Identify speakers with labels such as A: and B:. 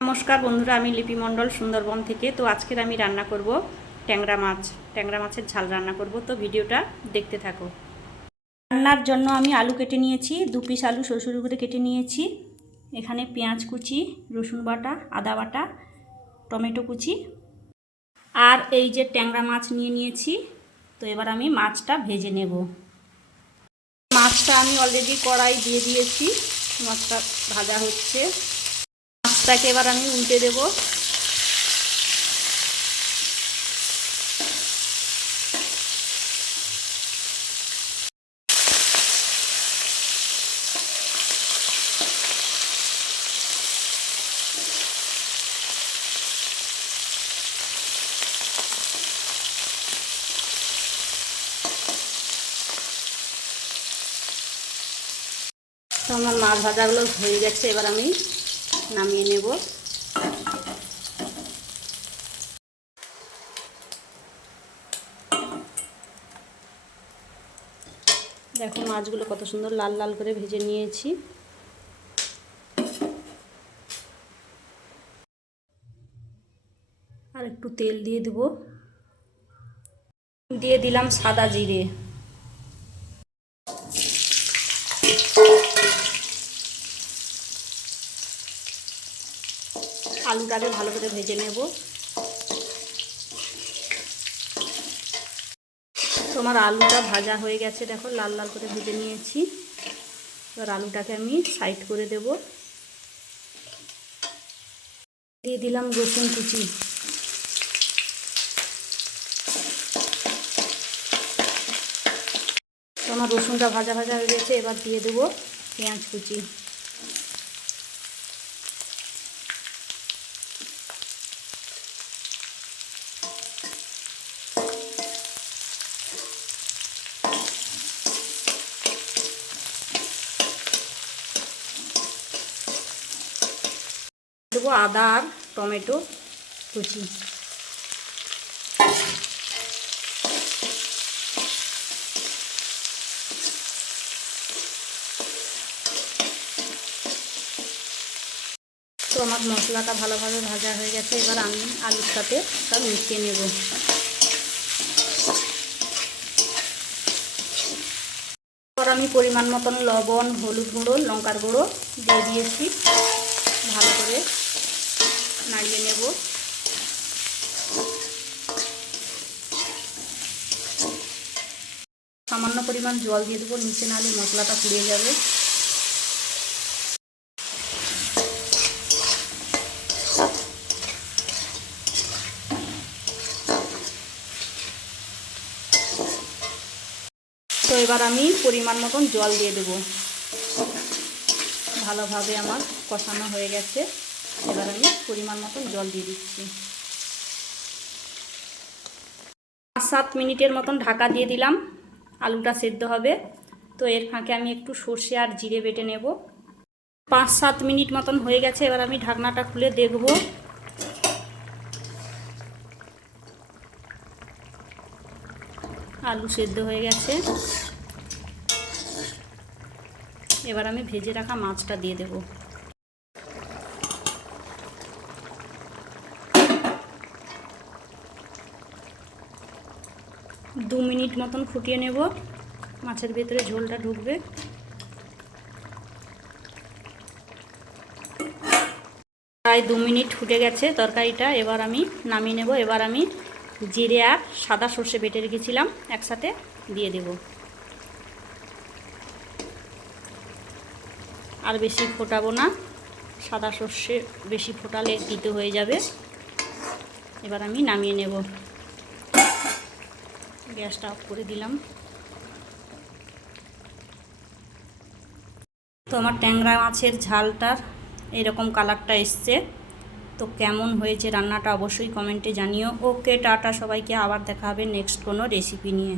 A: নমস্কার বন্ধুরা, আমি লিপি মণ্ডল সুন্দরবন থেকে। তো আজকের আমি রান্না করব ট্যাংরা মাছ। ট্যাংরা মাছের ঝাল রান্না করব। তো ভিডিওটা দেখতে থাকো। রান্নার জন্য আমি আলু কেটে নিয়েছি, দু পিস আলু সরু করে কেটে নিয়েছি। এখানে পেঁয়াজ কুচি, রসুন বাটা, আদা বাটা, টমেটো কুচি। আর এই যে ট্যাংরা মাছ নিয়ে নিয়েছি, তো এবার আমি মাছটা ভেজে নেব। মাছটা আমি অলরেডি কড়াই দিয়ে দিয়েছি। মাছটা ভাজা হচ্ছে। মাছটাকে এবার আমি উল্টে দেব। আমার মাছ ভাজাগুলো হয়ে গেছে এবার আমি নামিয়ে নেব। দেখো মাছগুলো কত সুন্দর লাল লাল করে ভেজে নিয়েছি। আর একটু তেল দিয়ে দেব। দিয়ে দিলাম সাদা জিরে। আলুটাকে ভালো করে ভেজে নেব। তোমার আলুটা ভাজা হয়ে গেছে, দেখো লাল লাল করে ভেজে নিয়েছি। এবার আলুটাকে আমি সাইড করে দেব। দিয়ে দিলাম রসুন কুচি। তোমার রসুনটা ভাজা ভাজা হয়ে গেছে, এবার দিয়ে দেবো পেঁয়াজ কুচি। দেবো আদা আর টমেটো কুচি। তো আমার মশলাটা ভালোভাবে ভাজা হয়ে গেছে, এবার আমি আলুর সাথে সব মিশিয়ে নেব। এবার আমি পরিমাণ মতন লবণ, হলুদ গুঁড়ো, লঙ্কার গুঁড়ো দিয়ে দিয়েছি। ভালো করে নাড়িয়ে নেব। সামান্য পরিমাণ জল দিয়ে দেবো, নিচে নাহলে মশলাটা পুড়িয়ে যাবে। তো এবার আমি পরিমাণ মতন জল দিয়ে দেব। ভালোভাবে আমার কষানো হয়ে গেছে। এবার আমি পরিমাণ মতন জল দিয়ে দিচ্ছি। পাঁচ সাত মিনিটের মতন ঢাকা দিয়ে দিলাম। আলুটা সেদ্ধ হবে। তো এর ফাঁকে আমি একটু সর্ষে আর জিরে বেটে নেব। পাঁচ সাত মিনিট মতন হয়ে গেছে। এবার আমি ঢাকনাটা খুলে দেখব। আলু সেদ্ধ হয়ে গেছে। এবার আমি ভেজে রাখা মাছটা দিয়ে দেব। দু মিনিট মতন ফুটিয়ে নেব। মাছের ভেতরে ঝোলটা ঢুকবে। প্রায় দু মিনিট ফুটে গেছে তরকারিটা। এবার আমি নামিয়ে নেব। এবার আমি জিরে আর সাদা সর্ষে বেটে রেখেছিলাম। একসাথে দিয়ে দেব। আর বেশি ফোটাবো না। সাদা সর্ষে বেশি ফোটালে দিতে হয়ে যাবে। এবার আমি নামিয়ে নেব। গ্যাসটা অফ করে দিলাম। তো আমার ট্যাংরা মাছের ঝালটার এরকম কালারটা এসছে। তো কেমন হয়েছে রান্নাটা অবশ্যই কমেন্টে জানিও। ওকে, টাটা, সবাইকে, আবার দেখা হবে নেক্সট কোনো রেসিপি নিয়ে।